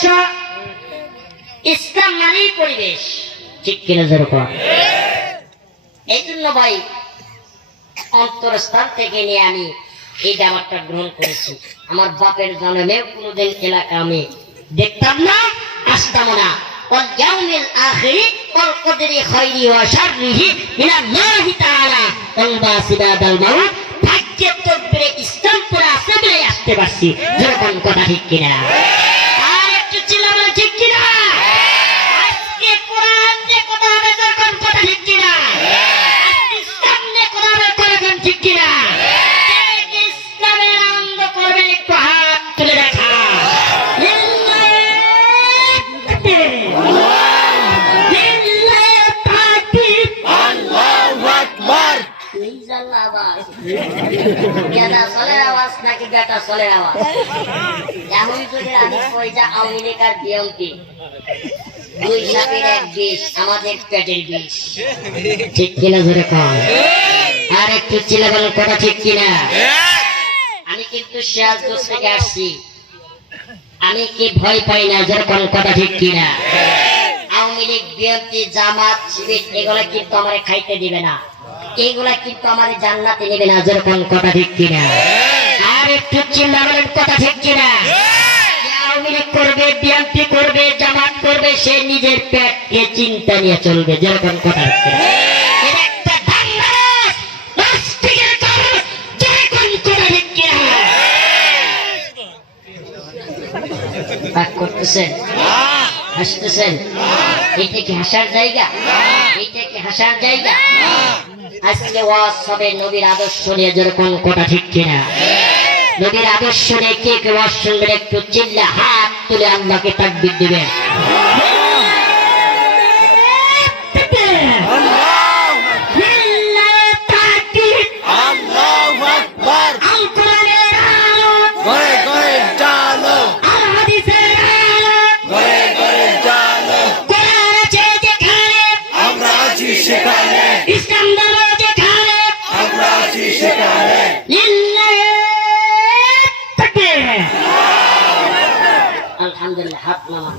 আদর্শ, ইসলাম মানেই পরিবেশ, ঠিক কিনা যেরকম। এই জন্য ভাই অন্তরস্থান থেকে নিয়ে আমি এই ব্যাপারটা গ্রহণ করেছি। আমার বাপের জন্মেও কোনোদিন এলাকা আমি দেখতাম না, আসতাম না। واليوم الآخر والقدر خيره وشره من الله تعالى والباسداد الموت ভাগ্যের তকদিরে ইসলাম পুরা আছে বলে আসতে পারছি, যেরকম কথা ঠিক কিনা। আর একটু চিল্লাবেন ঠিক কিনা। আজকে কোরআন যে কথা হবে যেরকম কথা ঠিক কিনা। আজকে ইসলাম নিয়ে কথা হবে যেরকম ঠিক কিনা। ইসলামের আনন্দ করবে একটু হাত তুলে দেখা। আওয়াজ নাকি বেটা চলের আওয়াজ। এমন যুগে আমি কই যা আওয়ামী লীগ আর বিএনপি দুই সাথের এক বিষ, আমাদের পেটের বিষ, ঠিক কিনা ধরে কয়। আর একটু চিল্লাবেন কথা ঠিক কিনা। আমি কিন্তু সিরাজগঞ্জ থেকে আসছি, আমি কি ভয় পাই না, যেরকম কথা ঠিক কিনা। আওয়ামী লীগ বিএনপি জামাত শিবির এগুলা কিন্তু আমার খাইতে দিবে না, এইগুলা কিন্তু আমার জান্নাতে নেবে না, যেরকম কথা ঠিক কিনা। আর একটু চিল্লাবেন কথা ঠিক কিনা। আওয়ামী লীগ করবে, বিএনপি করবে, জামাত করবে, সে নিজের পেটকে চিন্তা নিয়ে চলবে, যেরকম কথা ঠিক কিনা। এটা একটা ধান্দাবাজ, নাস্তিকের কাজ, যেরকম কথা ঠিক কিনা। পাক করতেছেন, হাসতেছেন, এটা কি হাসার জায়গা? এটা কি হাসার জায়গা? আজকে ওয়াজ হবে নবীর আদর্শ নিয়ে, যেরকম কথা ঠিক কিনা। নবীর আদর্শ নিয়ে কে কে ওয়াজ শুনবেন একটু চিল্লা হাত তুলে আল্লাহকে তাকবীর দিবেন। আলহামদুলিল্লাহ, হাত নামান।